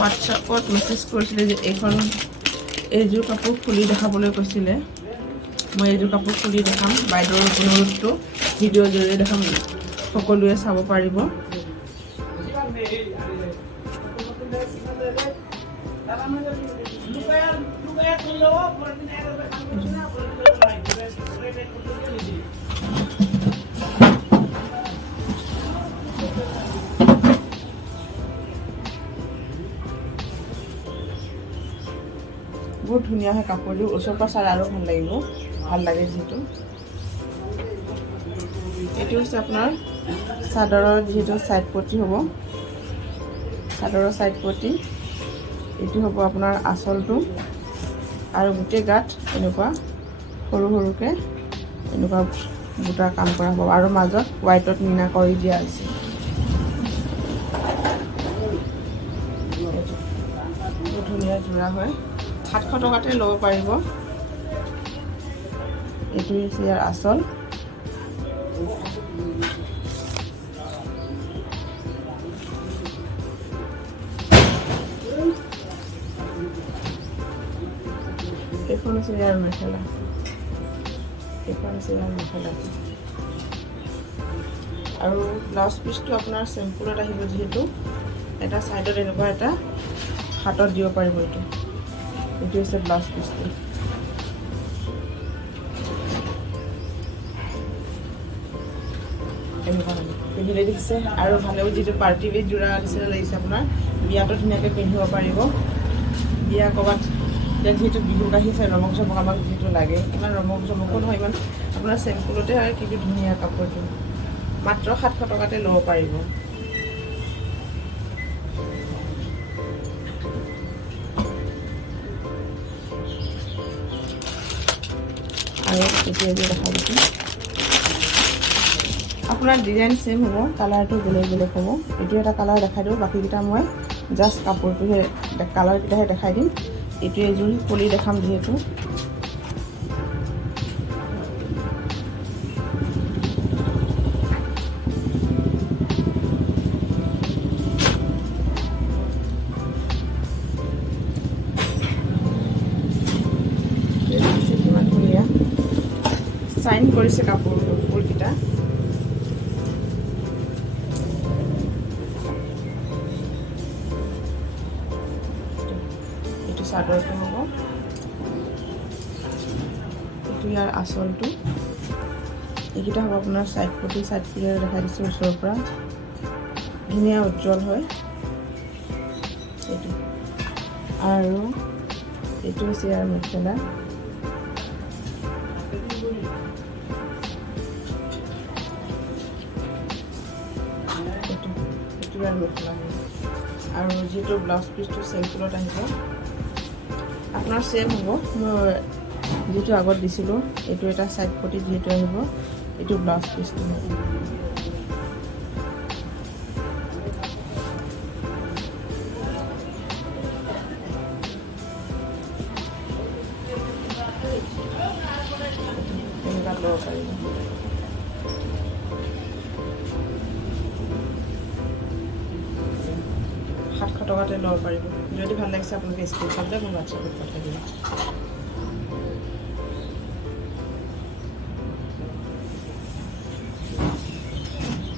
হোৱাটছআপত মেছেজ কৰিছিলে যে এইযোৰ কাপোৰ খুলি দেখাবলৈ কৈছিলে। মই এইযোৰ কাপোৰ খুলি দেখাম। বাইদেউৰ অনুৰোধটো ভিডিঅ'ৰ জৰিয়তে দেখাম, সকলোৱে চাব পাৰিব। বহুত ধুনীয়া হয় কাপোৰযোৰ, ওচৰৰ পৰা চাই আৰু ভাল লাগিব, ভাল লাগে যিহেতু। এইটো হৈছে আপোনাৰ চাদৰৰ যিহেতু ছাইড পটি হ'ব, চাদৰৰ ছাইড পটি। এইটো হ'ব আপোনাৰ আঁচলটো, আৰু গোটেই গাত এনেকুৱা সৰু সৰুকৈ এনেকুৱা বুটাৰ কাম কৰা হ'ব, আৰু মাজত হোৱাইটত মীনা কৰি দিয়া আছে। বহুত ধুনীয়া যোৰা হয়, 700 টকাতে ল'ব পাৰিব। এইটো হৈছে ইয়াৰ আঁচল। এইখন হৈছে ইয়াৰ মেখেলা, এইখন হৈছে ইয়াৰ মেখেলা। আৰু ব্লাউজ পিচটো আপোনাৰ চিম্পুলত আহিব, যিহেতু এটা ছাইডত এনেকুৱা এটা হাতত দিব পাৰিব। এইটো হৈছে ব্লাউজ পিচটো। এনেকুৱা পিন্ধিলে দেখিছে আৰু ভালেও, যিটো পাৰ্টি ৱেৰ যোৰা নিচিনা লাগিছে আপোনাৰ, বিয়াতো ধুনীয়াকৈ পিন্ধিব পাৰিব। বিয়া ক'ৰবাত এতিয়া যিহেতু বিহু আহিছে, ৰমক চমক আমাক যিহেতু লাগে, ইমান ৰমক চমকো নহয়, ইমান আপোনাৰ চিম্পুলতে হয়, কিন্তু ধুনীয়া কাপোৰটো। মাত্ৰ 700 টকাতে ল'ব পাৰিব। আৰু এতিয়া দেখাব আপোনাৰ ডিজাইন ছেম হ'ব, কালাৰটো বেলেগ বেলেগ হ'ব। এইটো এটা কালাৰ দেখাই দিওঁ, বাকীকেইটা মই জাষ্ট কাপোৰটোহে কালাৰকেইটাহে দেখাই দিম। এইটো এযোৰ খুলি দেখাম যিহেতু। কিমান ধুনীয়া চাইন কৰিছে কাপোৰকেইটা। এইটো চাদৰটো হ'ব, এইটো ইয়াৰ আঁচলটো। এইকেইটা হ'ব আপোনাৰ ছাইড পটি, ছাইড পিৰিয়ড দেখাই দিছোঁ ওচৰৰ পৰা, ধুনীয়া উজ্জ্বল হয় এইটো। আৰু এইটো হৈছে ইয়াৰ মেখেলা। এইটো ইয়াৰ মেখেলা হয়। আৰু যিহেতু ব্লাউজ পিচটো চিম্পুলত আহিব, আপোনাৰ ছেম হ'ব। মই যিটো আগত দিছিলোঁ, এইটো এটা ছাইড পটি যিহেতু আহিব, এইটো ব্লাউজ পিচটো হয়। তেনেকুৱা ল'ব পাৰিব। টকাতে ল'ব পাৰিব। যদি ভাল লাগিছে আপোনালোকে স্ক্ৰীনশ্বট লৈ মোৰ হোৱাটছআপত পঠাই দিব।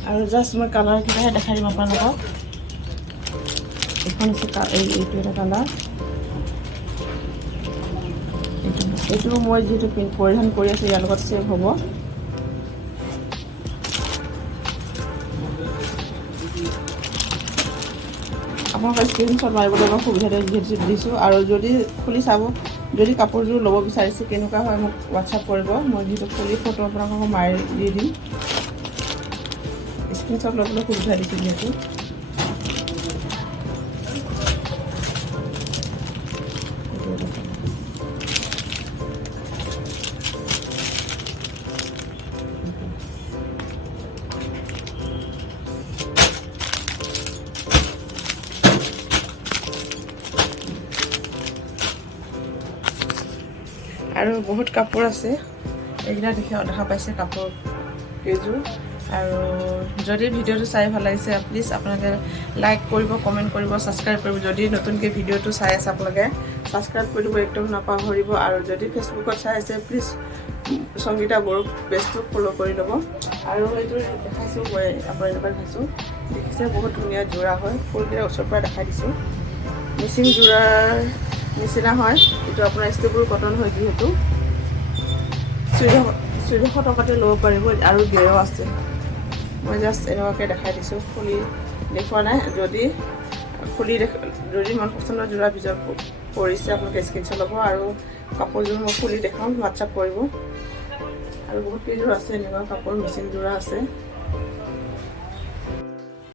আৰু জাষ্ট মই কালাৰকেইটাহে দেখাই দিম আপোনালোকক। এইখন হৈছে এইটো এটা কালাৰ। এইটো মই যিহেতু পৰিধান কৰি আছোঁ, ইয়াৰ লগত ছেম হ'ব। আপোনালোকে স্ক্ৰীনশ্বট মাৰিবলৈ মই সুবিধাটো যিহেতু দিছোঁ। আৰু যদি খুলি চাব, যদি কাপোৰযোৰ ল'ব বিচাৰিছে কেনেকুৱা হয়, মোক হোৱাটছআপ কৰিব। মই যিহেতু খুলি ফটো আপোনালোকক মাৰি দি দিম। স্ক্ৰীনশ্বট ল'বলৈ সুবিধা দিছোঁ যিহেতু। আৰু বহুত কাপোৰ আছে, এইকেইটা দেখা পাইছে কাপোৰ কেইযোৰ। আৰু যদি ভিডিঅ'টো চাই ভাল লাগিছে প্লিজ আপোনালোকে লাইক কৰিব, কমেণ্ট কৰিব, ছাবস্ক্ৰাইব কৰিব। যদি নতুনকৈ ভিডিঅ'টো চাই আছে আপোনালোকে ছাবস্ক্ৰাইব কৰিব একদম নাপাহৰিব। আৰু যদি ফেচবুকত চাই আছে প্লিজ সংগীতা বড়ো পেজটো ফ'ল' কৰি ল'ব। আৰু এইটো দেখাইছোঁ মই আপোনালোকে দেখাইছোঁ, দেখিছে বহুত ধুনীয়া যোৰা হয়। ফুলকেইটা ওচৰৰ পৰা দেখাই দিছোঁ। মিচিং যোৰাৰ নিচিনা হয়, এইটো আপোনাৰ ষ্টেবল কটন হয় যিহেতু 1400 টকাতে ল'ব পাৰিব। আৰু গেৰো আছে, মই জাষ্ট এনেকুৱাকৈ দেখাই দিছোঁ, খুলি দেখুওৱা নাই। যদি যদি মন পচন্দৰ যোৰা ভিতৰত পৰিছে আপোনালোকে স্ক্ৰীনশ্বট ল'ব। আৰু কাপোৰযোৰ মই খুলি দেখাম, হোৱাটছআপ কৰিব। আৰু বহুত কেইযোৰ আছে এনেকুৱা কাপোৰ, মিচিং যোৰা আছে।